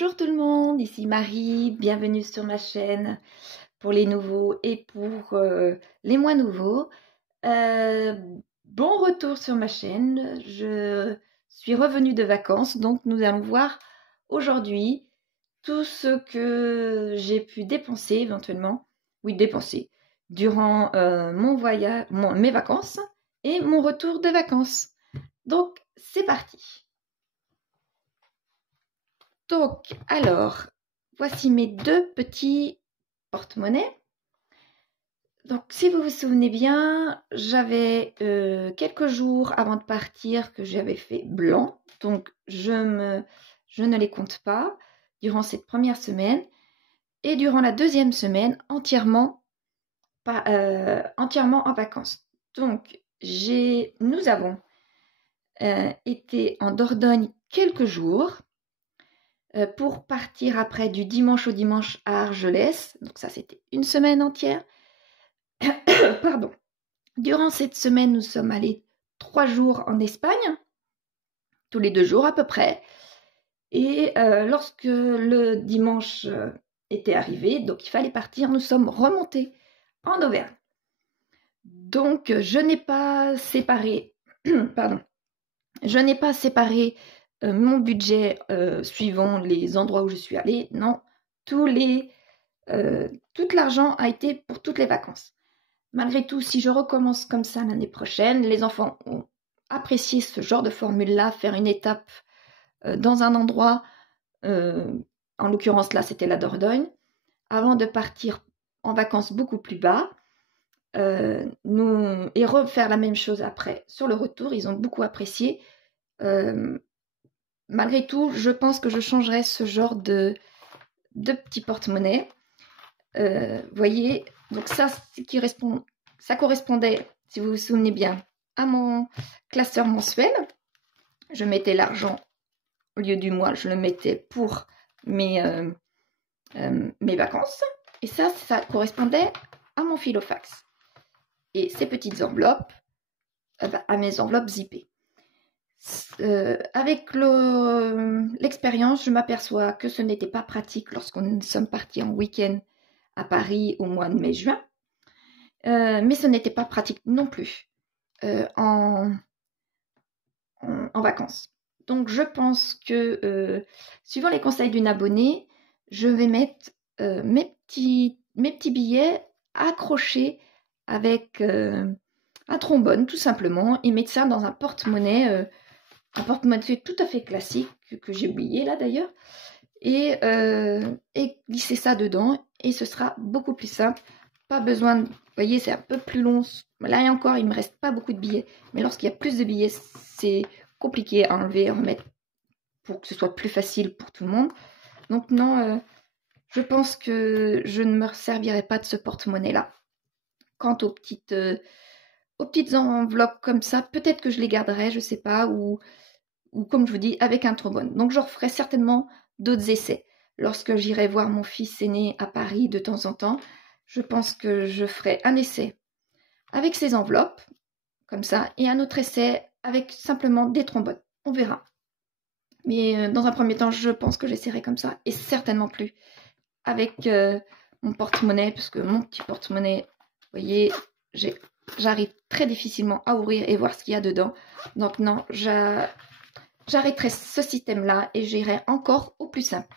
Bonjour tout le monde, ici Marie, bienvenue sur ma chaîne pour les nouveaux et pour les moins nouveaux. Bon retour sur ma chaîne, je suis revenue de vacances, donc nous allons voir aujourd'hui tout ce que j'ai pu dépenser éventuellement, durant mon voyage, mes vacances et mon retour de vacances. Donc c'est parti. Donc, alors, voici mes deux petits porte-monnaies. Donc, si vous vous souvenez bien, j'avais quelques jours avant de partir que j'avais fait blanc. Donc, je ne les compte pas durant cette première semaine. Et durant la deuxième semaine, entièrement en vacances. Donc, nous avons été en Dordogne quelques jours. Pour partir après du dimanche au dimanche à Argelès. Donc ça, c'était une semaine entière. Pardon. Durant cette semaine, nous sommes allés 3 jours en Espagne, tous les 2 jours à peu près. Et lorsque le dimanche était arrivé, donc il fallait partir, nous sommes remontés en Auvergne. Donc je n'ai pas séparé, pardon, je n'ai pas séparé mon budget suivant les endroits où je suis allée. Non, tout l'argent a été pour toutes les vacances. Malgré tout, si je recommence comme ça l'année prochaine, les enfants ont apprécié ce genre de formule-là, faire une étape dans un endroit, en l'occurrence là c'était la Dordogne, avant de partir en vacances beaucoup plus bas, et refaire la même chose après sur le retour. Ils ont beaucoup apprécié. Malgré tout, je pense que je changerai ce genre de petits porte-monnaie. Voyez, donc ça correspondait, si vous vous souvenez bien, à mon classeur mensuel. Je mettais l'argent, au lieu du mois, je le mettais pour mes vacances. Et ça correspondait à mon filofax. Et ces petites enveloppes, à mes enveloppes zippées. Avec l'expérience, je m'aperçois que ce n'était pas pratique lorsqu'on sommes partis en week-end à Paris au mois de mai-juin, mais ce n'était pas pratique non plus en vacances. Donc je pense que, suivant les conseils d'une abonnée, je vais mettre mes petits billets accrochés avec un trombone tout simplement, et mettre ça dans un porte-monnaie tout à fait classique que j'ai oublié là d'ailleurs, et glisser ça dedans, et ce sera beaucoup plus simple. Pas besoin de... Vous voyez, c'est un peu plus long. Là et encore, il me reste pas beaucoup de billets, mais lorsqu'il y a plus de billets, c'est compliqué à enlever, à remettre, pour que ce soit plus facile pour tout le monde. Donc non, je pense que je ne me servirai pas de ce porte-monnaie là. Quant aux petites enveloppes comme ça, peut-être que je les garderai, je sais pas, ou comme je vous dis, avec un trombone. Donc je referai certainement d'autres essais. Lorsque j'irai voir mon fils aîné à Paris de temps en temps, je pense que je ferai un essai avec ces enveloppes, comme ça, et un autre essai avec simplement des trombones. On verra. Mais dans un premier temps, je pense que j'essaierai comme ça, et certainement plus avec mon porte-monnaie, parce que mon petit porte-monnaie, vous voyez, j'arrive très difficilement à ouvrir et voir ce qu'il y a dedans. Donc non, j'arrêterai ce système-là et j'irai encore au plus simple.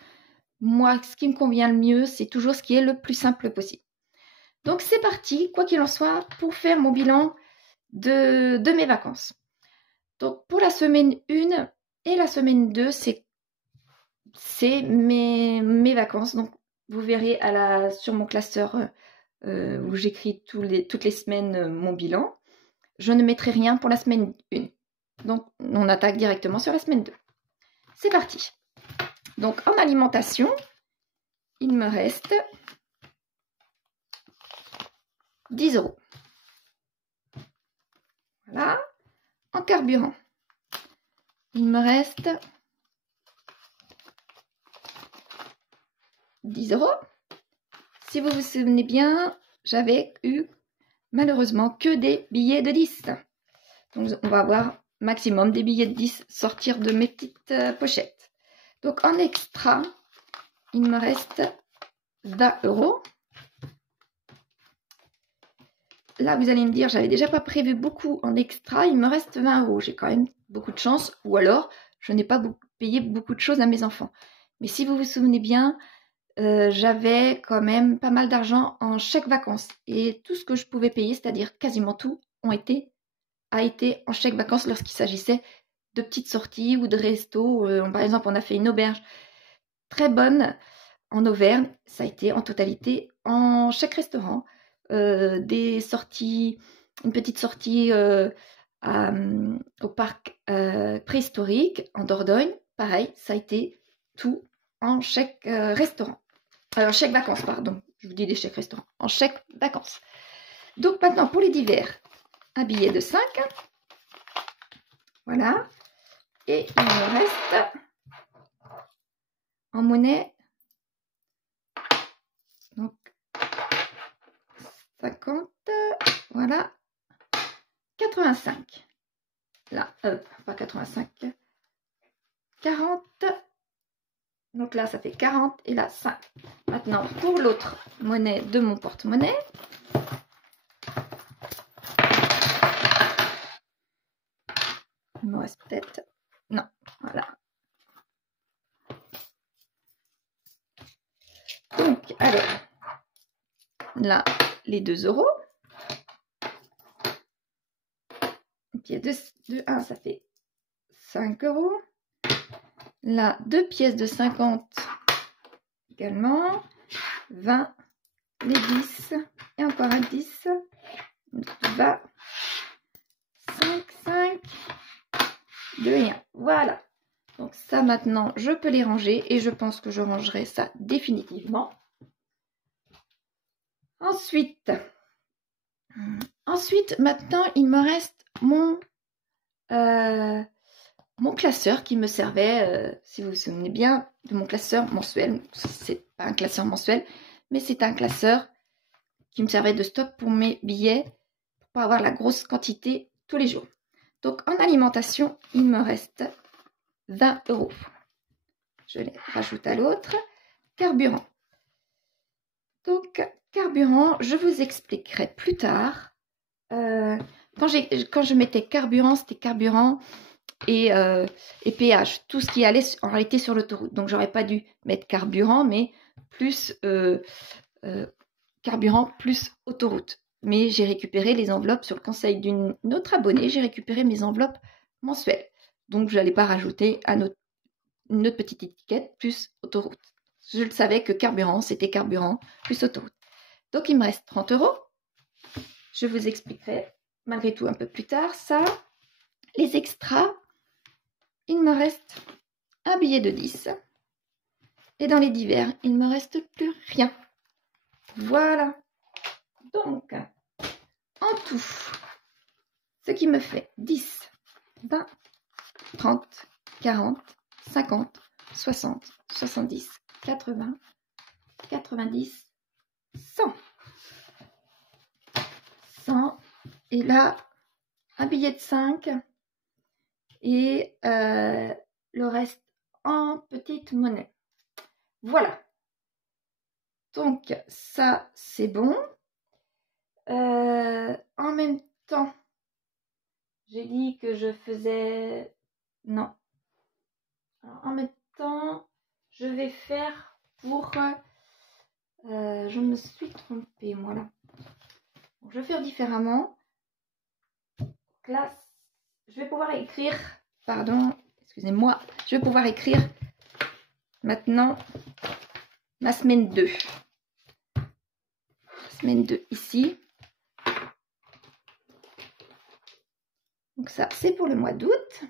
Moi, ce qui me convient le mieux, c'est toujours ce qui est le plus simple possible. Donc c'est parti, quoi qu'il en soit, pour faire mon bilan de mes vacances. Donc pour la semaine 1 et la semaine 2, c'est mes vacances. Donc vous verrez sur mon classeur où j'écris toutes les semaines mon bilan. Je ne mettrai rien pour la semaine 1. Donc on attaque directement sur la semaine 2. C'est parti. Donc en alimentation, il me reste 10 €. Voilà. En carburant, il me reste 10 €. Si vous vous souvenez bien, j'avais eu malheureusement que des billets de 10. Donc on va avoir maximum des billets de 10 sortir de mes petites pochettes. Donc en extra, il me reste 20 €. Là, vous allez me dire, j'avais déjà pas prévu beaucoup en extra, il me reste 20 €. J'ai quand même beaucoup de chance, ou alors je n'ai pas payé beaucoup de choses à mes enfants. Mais si vous vous souvenez bien, j'avais quand même pas mal d'argent en chèque vacances. Et tout ce que je pouvais payer, c'est-à-dire quasiment tout, a été en chèque vacances lorsqu'il s'agissait de petites sorties ou de restos. Par exemple, on a fait une auberge très bonne en Auvergne. Ça a été en totalité en chèque restaurant. Des sorties, une petite sortie au parc préhistorique en Dordogne. Pareil, ça a été tout en chèque restaurant. Chèque vacances, pardon. Je vous dis des chèques restaurants. En chèque vacances. Donc maintenant, pour les divers, un billet de 5. Voilà. Et il me reste en monnaie. Donc 50. Voilà. 85. Là, pas 85. 40. Donc là, ça fait 40 et là, 5. Maintenant, pour l'autre monnaie de mon porte-monnaie, il me reste peut-être... Non, voilà. Donc, alors, là, les 2 €. Pièce de 1, ça fait 5 €. Là, 2 pièces de 50 également. 20, les 10 et encore un 10. 20, 5, 2 et 1. Voilà. Donc ça maintenant, je peux les ranger et je pense que je rangerai ça définitivement. Ensuite, maintenant, il me reste mon classeur qui me servait, si vous vous souvenez bien, de mon classeur mensuel. C'est pas un classeur mensuel, mais c'est un classeur qui me servait de stock pour mes billets, pour avoir la grosse quantité tous les jours. Donc en alimentation, il me reste 20 €. Je les rajoute à l'autre. Carburant. Donc carburant, je vous expliquerai plus tard. Quand je mettais carburant, c'était carburant et péage, tout ce qui allait en réalité sur l'autoroute. Donc j'aurais pas dû mettre carburant, mais plus carburant plus autoroute. Mais j'ai récupéré les enveloppes sur le conseil d'une autre abonnée, j'ai récupéré mes enveloppes mensuelles. Donc je n'allais pas rajouter une autre petite étiquette plus autoroute. Je le savais que carburant, c'était carburant plus autoroute. Donc il me reste 30 €. Je vous expliquerai malgré tout un peu plus tard ça. Les extras, il me reste un billet de 10. Et dans les divers, il ne me reste plus rien. Voilà. Donc, en tout, ce qui me fait 10, 20, 30, 40, 50, 60, 70, 80, 90, 100. 100. Et là, un billet de 5 et le reste en petite monnaie. Voilà. Donc, ça, c'est bon. En même temps, j'ai dit que je faisais... Non. Alors, en même temps, je vais faire pour... je me suis trompée, moi, là. Donc, je vais faire différemment. Là, je vais pouvoir écrire... Pardon, excusez-moi. Je vais pouvoir écrire maintenant ma semaine 2. Semaine 2 ici. Donc ça, c'est pour le mois d'août.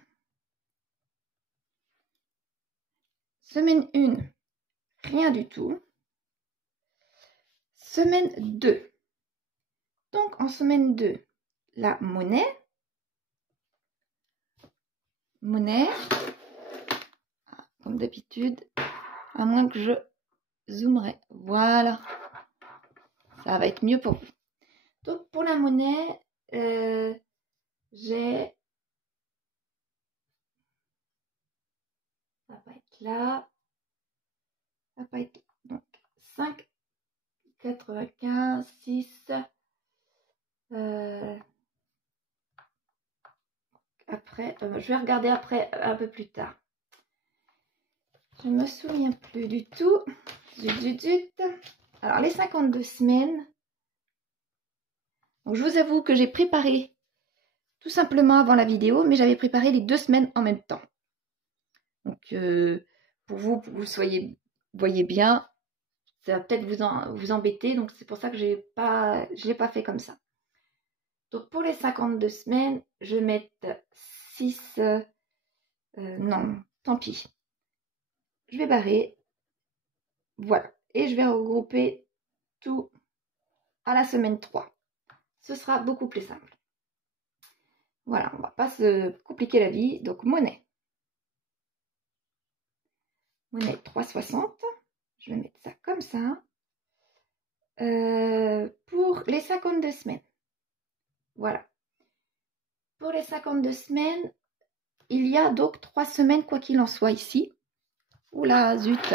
Semaine 1, rien du tout. Semaine 2. Donc en semaine 2, la monnaie. Monnaie. Comme d'habitude. À moins que je zoomerai. Voilà. Ça va être mieux pour vous. Donc pour la monnaie, j'ai... Ça va pas être là. va pas être... Donc, 5,95, 6... après, je vais regarder après, un peu plus tard. Je me souviens plus du tout. Zut. Alors, les 52 semaines. Donc, je vous avoue que j'ai préparé tout simplement avant la vidéo, mais j'avais préparé les 2 semaines en même temps. Donc, pour que vous voyez bien, ça va peut-être vous embêter. Donc, c'est pour ça que je l'ai pas fait comme ça. Donc, pour les 52 semaines, je vais mettre 6... non, tant pis. Je vais barrer. Voilà. Et je vais regrouper tout à la semaine 3. Ce sera beaucoup plus simple. Voilà, on ne va pas se compliquer la vie. Donc, monnaie. Monnaie 3,60. Je vais mettre ça comme ça. Pour les 52 semaines. Voilà. Pour les 52 semaines, il y a donc 3 semaines, quoi qu'il en soit, ici. Oula, zut.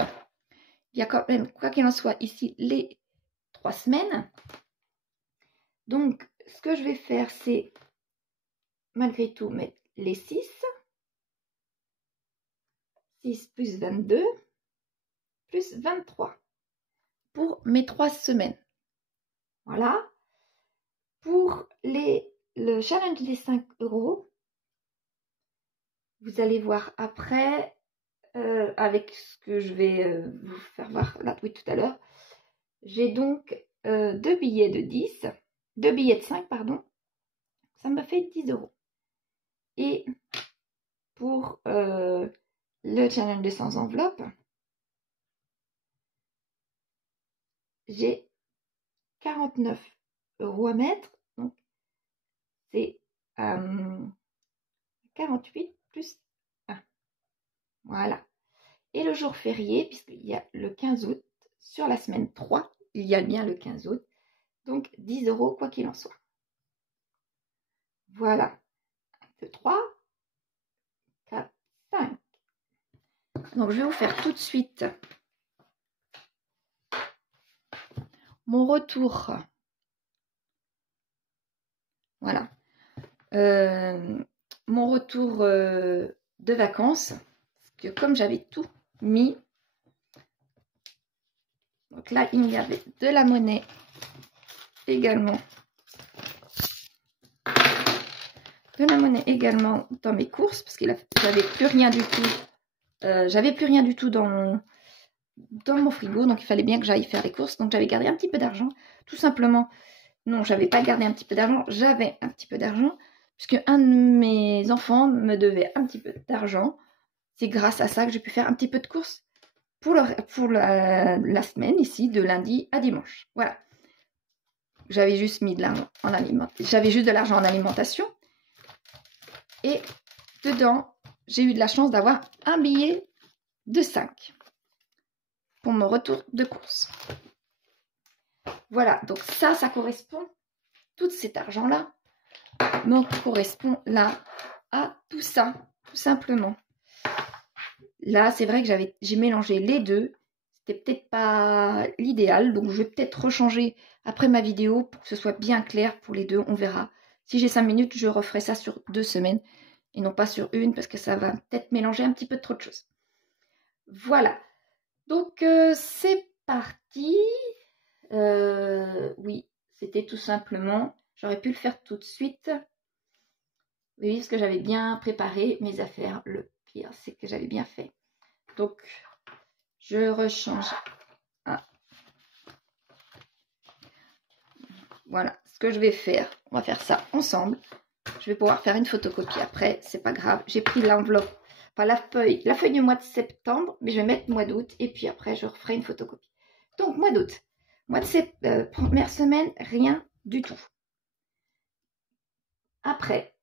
Il y a quand même, quoi qu'il en soit, ici, les 3 semaines. Donc, ce que je vais faire, c'est, malgré tout, mettre les 6. 6 plus 22, plus 23. Pour mes 3 semaines. Voilà. Pour le challenge des 5 €, vous allez voir après, avec ce que je vais vous faire voir là, oui, tout à l'heure. J'ai donc 2 billets de 10, 2 billets de 5, pardon. Ça me fait 10 €. Et pour le challenge de 100 enveloppes, j'ai 49 € à mettre. Donc, c'est 48 plus 1. Voilà. Et le jour férié, puisqu'il y a le 15 août, sur la semaine 3, il y a bien le 15 août. Donc, 10 € quoi qu'il en soit. Voilà. 1, 2, 3, 4, 5. Donc, je vais vous faire tout de suite mon retour. Voilà. Mon retour de vacances. Parce que comme j'avais tout mis, donc là, il y avait de la monnaie également. De la monnaie également dans mes courses, parce que j'avais plus rien du tout. J'avais plus rien du tout dans mon frigo, donc il fallait bien que j'aille faire les courses. Donc j'avais gardé un petit peu d'argent, tout simplement. Non, j'avais pas gardé un petit peu d'argent, j'avais un petit peu d'argent, puisque un de mes enfants me devait un petit peu d'argent. C'est grâce à ça que j'ai pu faire un petit peu de courses pour la semaine ici, de lundi à dimanche. Voilà. J'avais juste mis de l'argent en j'avais juste de l'argent en alimentation. Et dedans, j'ai eu de la chance d'avoir un billet de 5 pour mon retour de course. Voilà, donc ça correspond, tout cet argent-là me correspond là à tout ça, tout simplement. Là, c'est vrai que j'ai mélangé les deux. C'était peut-être pas l'idéal, donc je vais peut-être rechanger après ma vidéo pour que ce soit bien clair pour les deux. On verra. Si j'ai 5 minutes, je referai ça sur 2 semaines et non pas sur une parce que ça va peut-être mélanger un petit peu trop de choses. Voilà. Donc, c'est parti. Oui, c'était tout simplement. J'aurais pu le faire tout de suite. Oui, parce que j'avais bien préparé mes affaires. Le pire, c'est que j'avais bien fait. Donc, je rechange. Ah. Voilà ce que je vais faire. On va faire ça ensemble. Je vais pouvoir faire une photocopie après. C'est pas grave. J'ai pris l'enveloppe, enfin la feuille du mois de septembre, mais je vais mettre mois d'août et puis après, je referai une photocopie. Donc, mois d'août. Mois de septembre, première semaine, rien du tout. Après,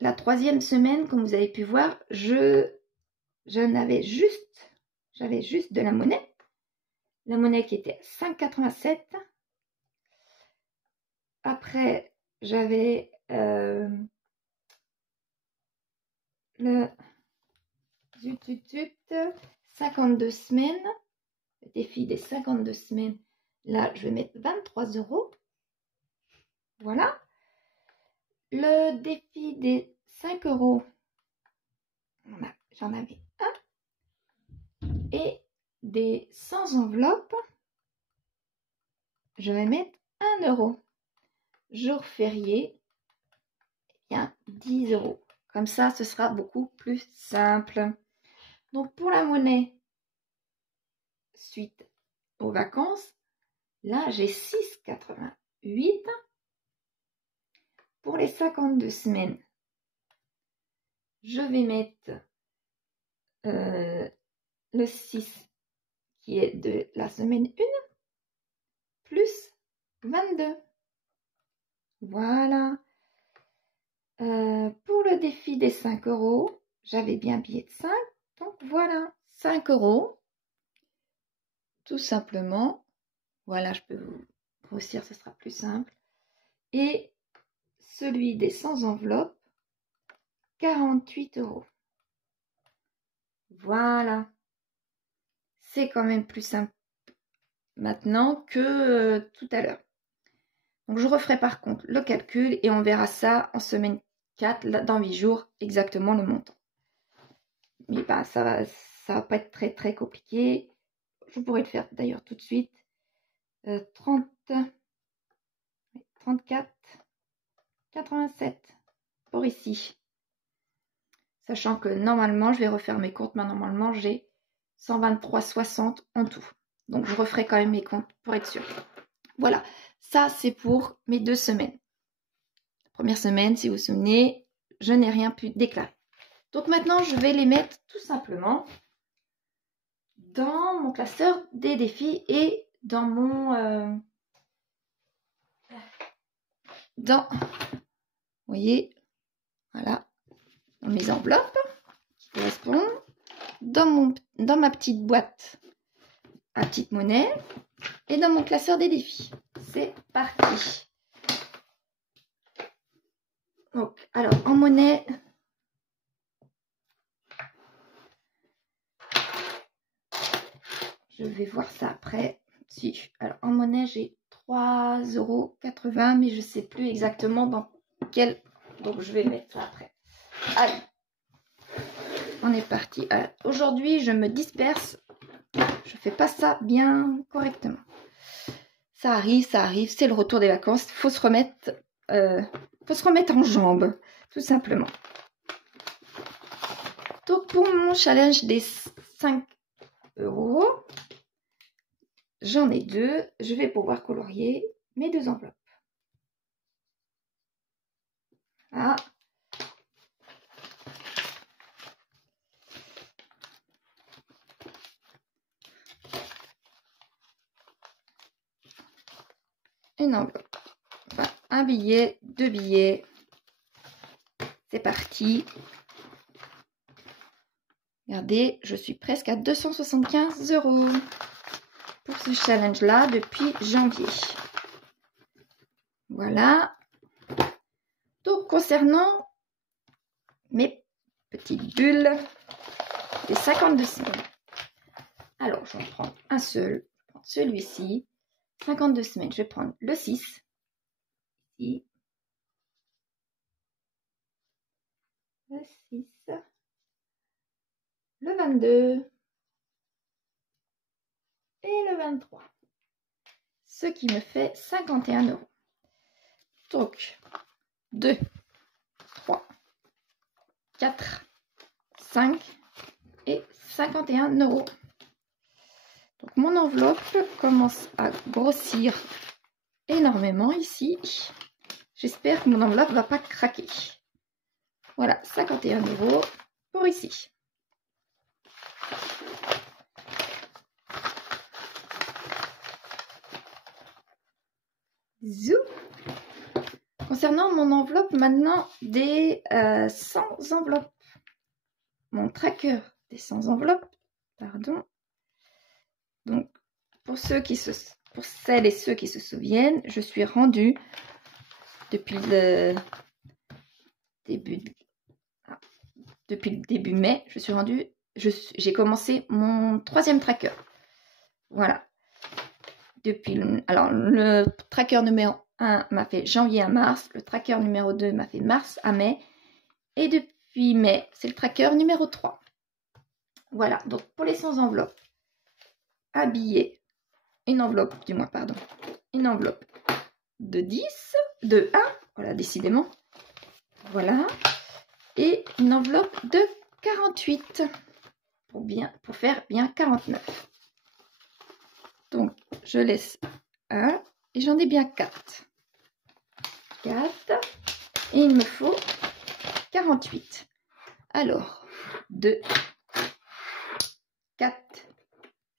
la 3e semaine, comme vous avez pu voir, j'avais juste de la monnaie. La monnaie qui était 5,87. Après, j'avais le 52 semaines, le défi des 52 semaines, là, je vais mettre 23 €. Voilà. Le défi des 5 €, j'en avais un. Et des 100 enveloppes, je vais mettre 1 €. Jour férié, eh bien 10 €. Comme ça, ce sera beaucoup plus simple. Donc, pour la monnaie, suite aux vacances, là, j'ai 6,88 €. Pour les 52 semaines, je vais mettre le 6 qui est de la semaine 1 plus 22. Voilà. Pour le défi des 5 €, j'avais bien un billet de 5. Donc voilà, 5 €. Tout simplement. Voilà, je peux vous grossir, ce sera plus simple. Et celui des 100 enveloppes, 48 €. Voilà. C'est quand même plus simple maintenant que tout à l'heure. Donc, je referai par contre le calcul et on verra ça en semaine 4, dans 8 jours, exactement le montant. Mais bah, ça va pas être très très compliqué. Je pourrais le faire d'ailleurs tout de suite. 34,87 pour ici. Sachant que normalement, je vais refaire mes comptes, mais normalement, j'ai 123,60 en tout. Donc, je referai quand même mes comptes pour être sûr. Voilà, ça, c'est pour mes 2 semaines. La première semaine, si vous vous souvenez, je n'ai rien pu déclarer. Donc, maintenant, je vais les mettre tout simplement dans mon classeur des défis et dans mon... vous voyez, voilà, dans mes enveloppes qui correspondent, dans ma petite boîte à petite monnaie et dans mon classeur des défis. C'est parti. Donc, alors, en monnaie, je vais voir ça après. Si, alors, en monnaie, j'ai 3,80 €, mais je ne sais plus exactement dans quel. Donc, je vais mettre ça après. Allez, on est parti. Aujourd'hui, je me disperse. Je fais pas ça bien correctement. Ça arrive, c'est le retour des vacances. Il faut se remettre en jambes, tout simplement. Donc, pour mon challenge des 5 €, j'en ai 2. Je vais pouvoir colorier mes 2 enveloppes. Voilà. Une enveloppe. Enfin, un billet, 2 billets. C'est parti. Regardez, je suis presque à 275 € pour ce challenge-là depuis janvier. Voilà. Donc, concernant mes petites bulles des 52 semaines. Alors, j'en prends un seul. Je prends celui-ci. 52 semaines. Je vais prendre le 6. Ici. Le 6. Le 22. Et le 23. Ce qui me fait 51 €. Donc, 2, 3, 4, 5 et 51 €. Donc, mon enveloppe commence à grossir énormément ici. J'espère que mon enveloppe ne va pas craquer. Voilà, 51 € pour ici. Zou. Concernant mon enveloppe maintenant des 100 enveloppes. Mon tracker des 100 enveloppes. Pardon. Donc, pour celles et ceux qui se souviennent, je suis rendue depuis le début mai, je suis rendue j'ai commencé mon 3e tracker. Voilà. Alors, le tracker numéro 1 m'a fait janvier à mars. Le tracker numéro 2 m'a fait mars à mai. Et depuis mai, c'est le tracker numéro 3. Voilà. Donc, pour les 100 enveloppes, habillées, une enveloppe de 10, de 1, voilà, décidément. Voilà. Et une enveloppe de 48 pour faire bien 49. Donc, je laisse 1 et j'en ai bien 4. 4. Et il me faut 48. Alors, 2, 4,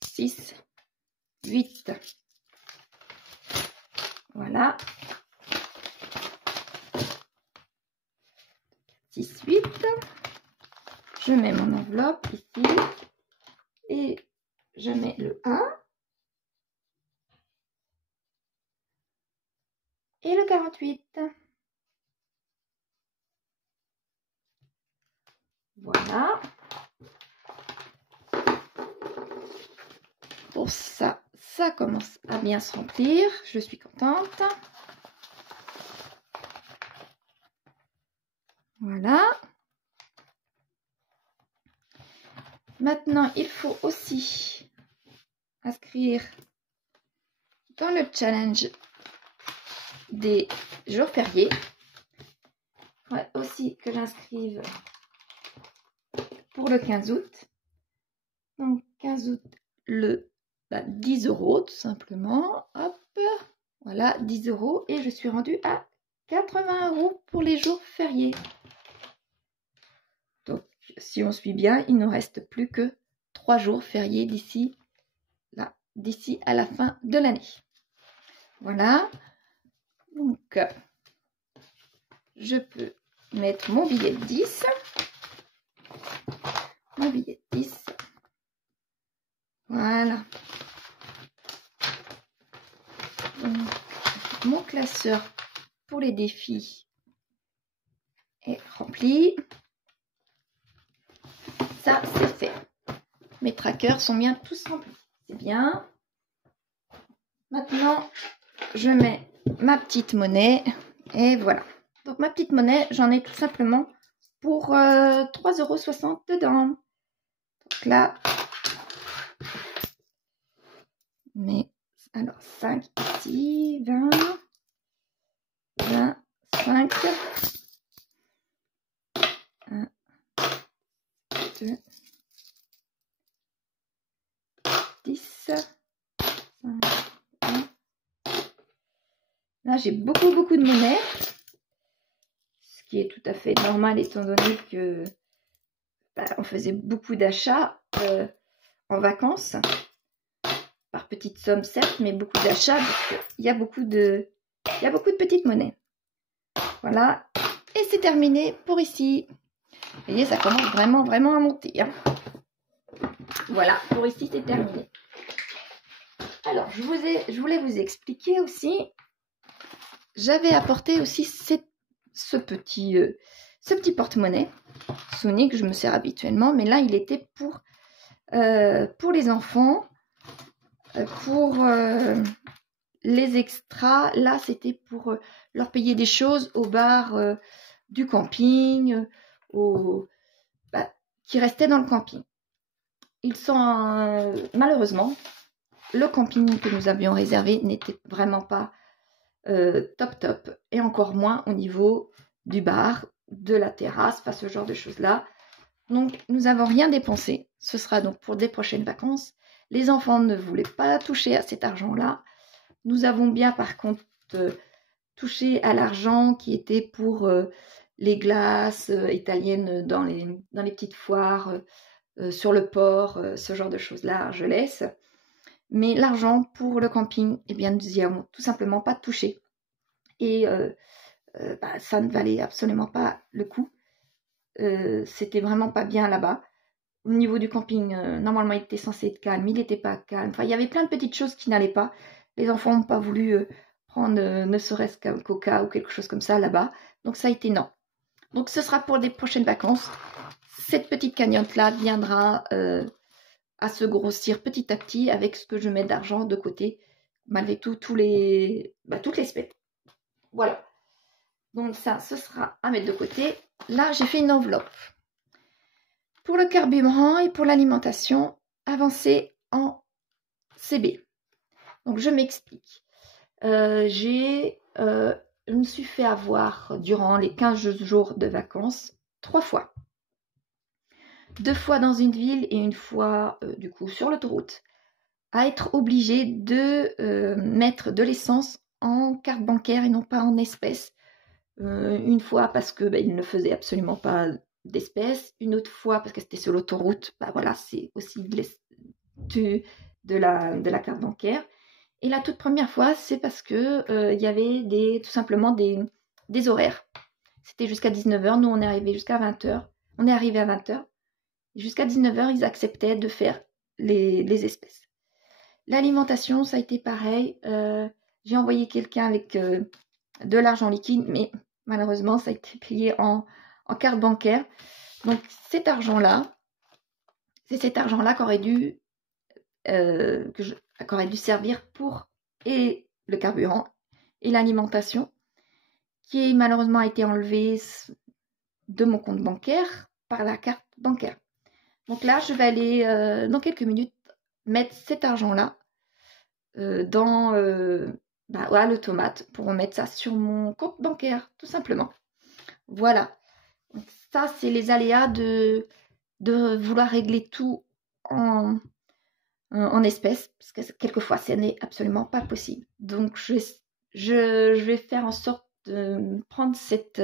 6, 8. Voilà. 6, 8. Je mets mon enveloppe ici. Et je mets le 1. Et le 48. Voilà. Pour ça, ça commence à bien se remplir. Je suis contente. Voilà. Maintenant, il faut aussi inscrire dans le challenge des jours fériés. Il faudrait aussi que j'inscrive pour le 15 août. Donc, 15 août, le 10 € tout simplement. Hop, voilà, 10 € et je suis rendue à 80 € pour les jours fériés. Donc, si on suit bien, il ne reste plus que 3 jours fériés d'ici à la fin de l'année. Voilà. Donc, je peux mettre mon billet de 10. Mon billet de 10. Voilà. Donc, mon classeur pour les défis est rempli. Ça, c'est fait. Mes trackers sont bien tous remplis. C'est bien. Maintenant, je mets ma petite monnaie. Et voilà. Donc, ma petite monnaie, j'en ai tout simplement pour 3,60 € dedans. Donc là, mais alors 5 ici, 20, 25, 1, 2, 10, 5, 1. Là, j'ai beaucoup de monnaie, ce qui est tout à fait normal étant donné que on faisait beaucoup d'achats en vacances, par petites sommes certes, mais beaucoup d'achats, donc il y a beaucoup de petites monnaies. Voilà, et c'est terminé pour ici. Vous voyez, ça commence vraiment à monter. Hein. Voilà, pour ici, c'est terminé. Alors, je voulais vous expliquer aussi, j'avais apporté aussi ce petit porte-monnaie Sony que je me sers habituellement, mais là, il était pour les enfants, pour les extras. Là, c'était pour leur payer des choses au bar du camping, qui restaient dans le camping. Ils sont malheureusement, le camping que nous avions réservé n'était vraiment pas top, et encore moins au niveau du bar, de la terrasse, pas ce genre de choses-là. Donc, nous n'avons rien dépensé. Ce sera donc pour des prochaines vacances. Les enfants ne voulaient pas toucher à cet argent-là. Nous avons bien, par contre, touché à l'argent qui était pour les glaces italiennes dans les petites foires, sur le port, ce genre de choses-là, je laisse. Mais l'argent pour le camping, eh bien, nous n'y avons tout simplement pas touché. Et ça ne valait absolument pas le coup. C'était vraiment pas bien là-bas. Au niveau du camping, normalement, il était censé être calme, il n'était pas calme. Enfin, il y avait plein de petites choses qui n'allaient pas. Les enfants n'ont pas voulu prendre ne serait-ce qu'un coca ou quelque chose comme ça là-bas. Donc, ça a été non. Donc, ce sera pour des prochaines vacances. cette petite cagnotte-là viendra à se grossir petit à petit avec ce que je mets d'argent de côté, malgré tout, toutes les semaines. Voilà. Donc ça, ce sera à mettre de côté. Là, j'ai fait une enveloppe. Pour le carburant et pour l'alimentation, avancée en CB. Donc je m'explique. Je me suis fait avoir durant les 15 jours de vacances 3 fois. 2 fois dans une ville et une fois du coup sur l'autoroute, à être obligée de mettre de l'essence en carte bancaire et non pas en espèces. Une fois parce que il ne faisait absolument pas d'espèces, une autre fois parce que c'était sur l'autoroute, voilà, c'est aussi de la carte bancaire. Et la toute première fois, c'est parce que il y avait tout simplement des horaires. C'était jusqu'à 19h, nous on est arrivé jusqu'à 20h. On est arrivé à 20h. Jusqu'à 19h, ils acceptaient de faire les espèces. L'alimentation, ça a été pareil. J'ai envoyé quelqu'un avec de l'argent liquide, mais malheureusement, ça a été payé en carte bancaire. Donc, cet argent-là, c'est cet argent-là qu'aurait dû servir pour et le carburant et l'alimentation, qui malheureusement a été enlevé de mon compte bancaire par la carte bancaire. Donc là, je vais aller dans quelques minutes mettre cet argent-là à l'automate pour remettre ça sur mon compte bancaire, tout simplement. Voilà. Donc ça, c'est les aléas de vouloir régler tout en espèces, parce que quelquefois, ce n'est absolument pas possible. Donc, je vais faire en sorte de prendre cette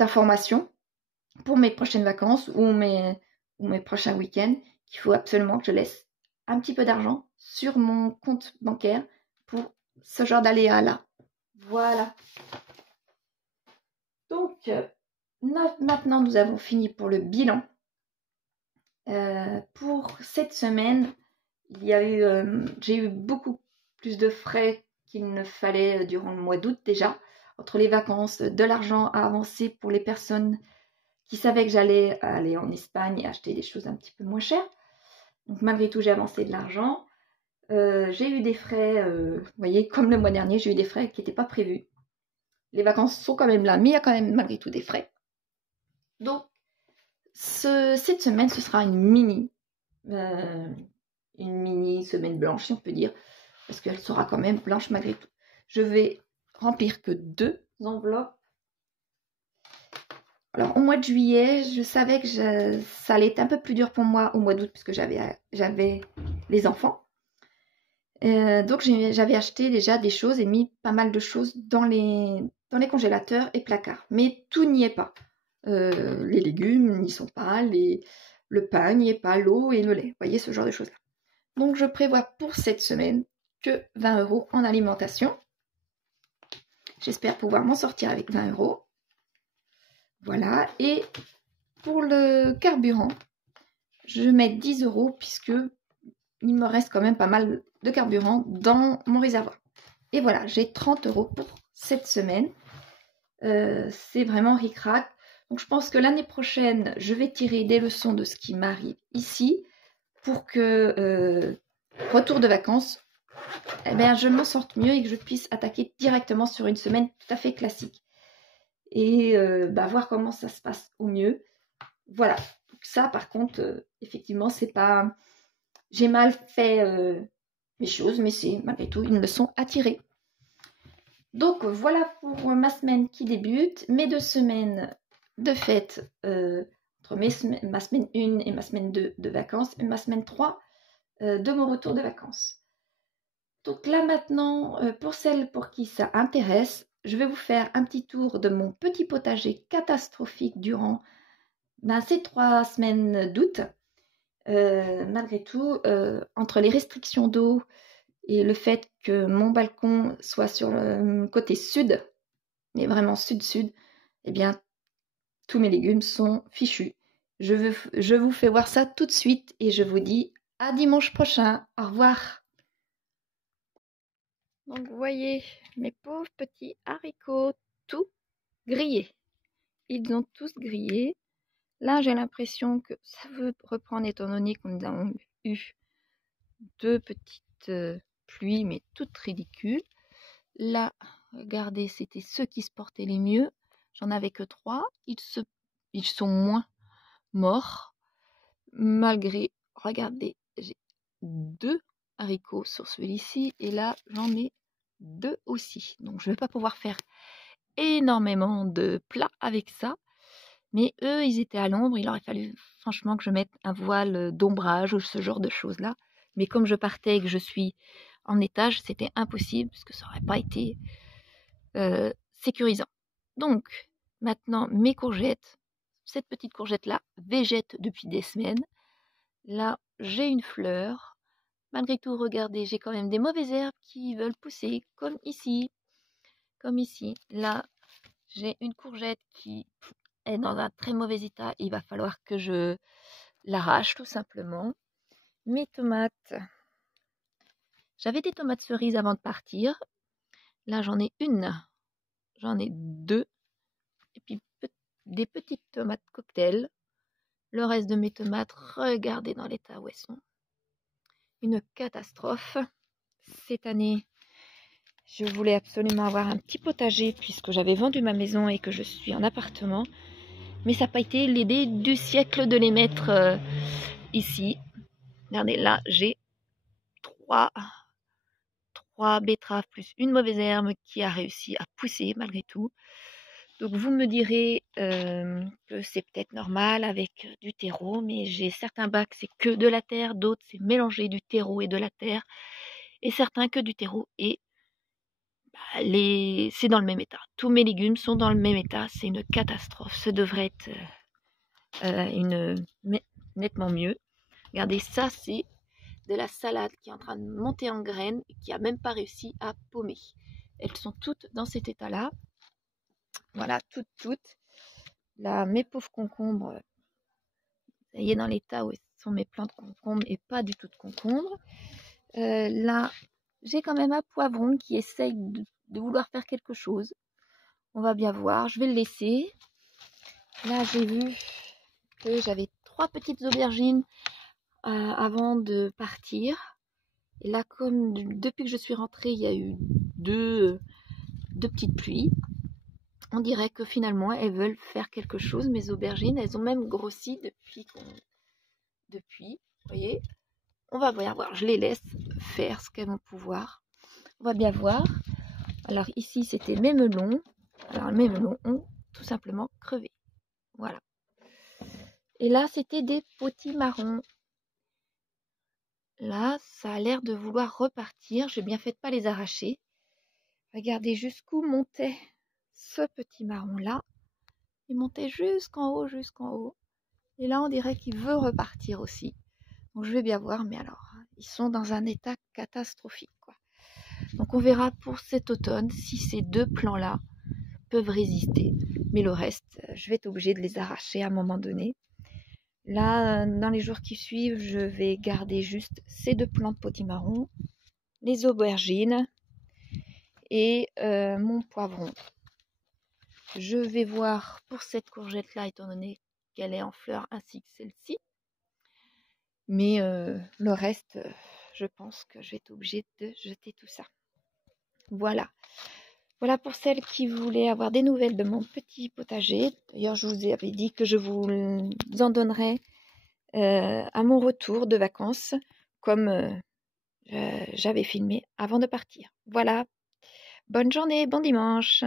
information pour mes prochaines vacances ou mes prochains week-ends, qu'il faut absolument que je laisse un petit peu d'argent sur mon compte bancaire pour ce genre d'aléas-là. Voilà. Donc, maintenant, nous avons fini pour le bilan. Pour cette semaine, j'ai eu beaucoup plus de frais qu'il ne fallait durant le mois d'août déjà. Entre les vacances, de l'argent à avancer pour les personnes qui savaient que j'allais aller en Espagne et acheter des choses un petit peu moins chères. Donc malgré tout, j'ai avancé de l'argent. J'ai eu des frais, vous voyez, comme le mois dernier, j'ai eu des frais qui n'étaient pas prévus. Les vacances sont quand même là, mais il y a quand même malgré tout des frais. Donc, cette semaine, ce sera une mini semaine blanche, si on peut dire, parce qu'elle sera quand même blanche malgré tout. Je vais remplir que 2 enveloppes. Alors, au mois de juillet, je savais que ça allait être un peu plus dur pour moi au mois d'août, puisque j'avais les enfants. Donc, j'avais acheté déjà des choses et mis pas mal de choses dans les congélateurs et placards. Mais tout n'y est pas. Les légumes n'y sont pas, le pain n'y est pas, l'eau et le lait. Vous voyez, ce genre de choses-là. Donc, je prévois pour cette semaine que 20 € en alimentation. J'espère pouvoir m'en sortir avec 20 €. Voilà. Et pour le carburant, je mets 10 € puisque il me reste quand même pas mal de carburant dans mon réservoir. Et voilà, j'ai 30 € pour cette semaine. C'est vraiment ric-rac. Donc, je pense que l'année prochaine, je vais tirer des leçons de ce qui m'arrive ici pour que, retour de vacances, je m'en sorte mieux et que je puisse attaquer directement sur une semaine tout à fait classique. Et voir comment ça se passe au mieux. Voilà. Donc ça, par contre, effectivement, c'est pas... J'ai mal fait mes choses, mais c'est malgré tout une leçon à tirer. Donc, voilà pour ma semaine qui débute. Mes 2 semaines de fête, entre ma semaine 1 et ma semaine 2 de vacances, et ma semaine 3 de mon retour de vacances. Donc là maintenant, pour celles pour qui ça intéresse, je vais vous faire un petit tour de mon petit potager catastrophique durant ces 3 semaines d'août. Malgré tout, entre les restrictions d'eau et le fait que mon balcon soit sur le côté sud, mais vraiment sud-sud, tous mes légumes sont fichus. Je vous fais voir ça tout de suite et je vous dis à dimanche prochain. Au revoir. Donc vous voyez mes pauvres petits haricots tout grillés. Ils ont tous grillé. Là j'ai l'impression que ça veut reprendre étant donné qu'on a eu 2 petites pluies mais toutes ridicules. Là, regardez, c'était ceux qui se portaient les mieux. J'en avais que 3. Ils sont moins morts. Malgré, regardez, j'ai 2 haricots sur celui-ci. Et là, j'en ai 2 aussi. Donc, je ne vais pas pouvoir faire énormément de plats avec ça. Mais eux, ils étaient à l'ombre. Il aurait fallu franchement que je mette un voile d'ombrage ou ce genre de choses-là. Mais comme je partais et que je suis en étage, c'était impossible parce que ça n'aurait pas été sécurisant. Donc, maintenant, mes courgettes. Cette petite courgette-là végète depuis des semaines. Là, j'ai une fleur. Malgré tout, regardez, j'ai quand même des mauvaises herbes qui veulent pousser, comme ici. Comme ici. Là, j'ai une courgette qui est dans un très mauvais état. Il va falloir que je l'arrache, tout simplement. Mes tomates. J'avais des tomates cerises avant de partir. Là, j'en ai une. J'en ai 2. Et puis, des petites tomates cocktail. Le reste de mes tomates, regardez dans l'état où elles sont. Une catastrophe. Cette année, je voulais absolument avoir un petit potager puisque j'avais vendu ma maison et que je suis en appartement. Mais ça n'a pas été l'idée du siècle de les mettre ici. Regardez, là, j'ai 3 betteraves plus une mauvaise herbe qui a réussi à pousser malgré tout. Donc vous me direz que c'est peut-être normal avec du terreau, mais j'ai certains bacs c'est que de la terre, d'autres c'est mélangé du terreau et de la terre, et certains que du terreau et c'est dans le même état. Tous mes légumes sont dans le même état, c'est une catastrophe. Ce devrait être nettement mieux. Regardez, ça c'est de la salade qui est en train de monter en graines et qui n'a même pas réussi à paumer. Elles sont toutes dans cet état-là. Voilà, toutes. Là, mes pauvres concombres, ça y est dans l'état où sont mes plants de concombres et pas du tout de concombres. Là, j'ai quand même un poivron qui essaye de vouloir faire quelque chose. On va bien voir, je vais le laisser. Là, j'ai vu que j'avais 3 petites aubergines avant de partir. Et là, comme depuis que je suis rentrée, il y a eu 2 petites pluies. On dirait que finalement, elles veulent faire quelque chose. Mes aubergines, elles ont même grossi depuis, vous voyez. On va bien voir, je les laisse faire ce qu'elles vont pouvoir. On va bien voir. Alors ici, c'était mes melons. Alors mes melons ont tout simplement crevé. Voilà. Et là, c'était des potimarrons. Là, ça a l'air de vouloir repartir. J'ai bien fait de pas les arracher. Regardez jusqu'où montait ce petit marron-là. Il montait jusqu'en haut, jusqu'en haut. Et là, on dirait qu'il veut repartir aussi. Donc, je vais bien voir. Mais alors, ils sont dans un état catastrophique, quoi. Donc, on verra pour cet automne si ces 2 plants-là peuvent résister. Mais le reste, je vais être obligée de les arracher à un moment donné. Là, dans les jours qui suivent, je vais garder juste ces 2 plants de potimarron, les aubergines et mon poivron. Je vais voir pour cette courgette-là, étant donné qu'elle est en fleurs ainsi que celle-ci. Mais le reste, je pense que je vais être obligée de jeter tout ça. Voilà. Voilà pour celles qui voulaient avoir des nouvelles de mon petit potager. D'ailleurs, je vous avais dit que je vous en donnerais à mon retour de vacances, comme j'avais filmé avant de partir. Voilà. Bonne journée, bon dimanche.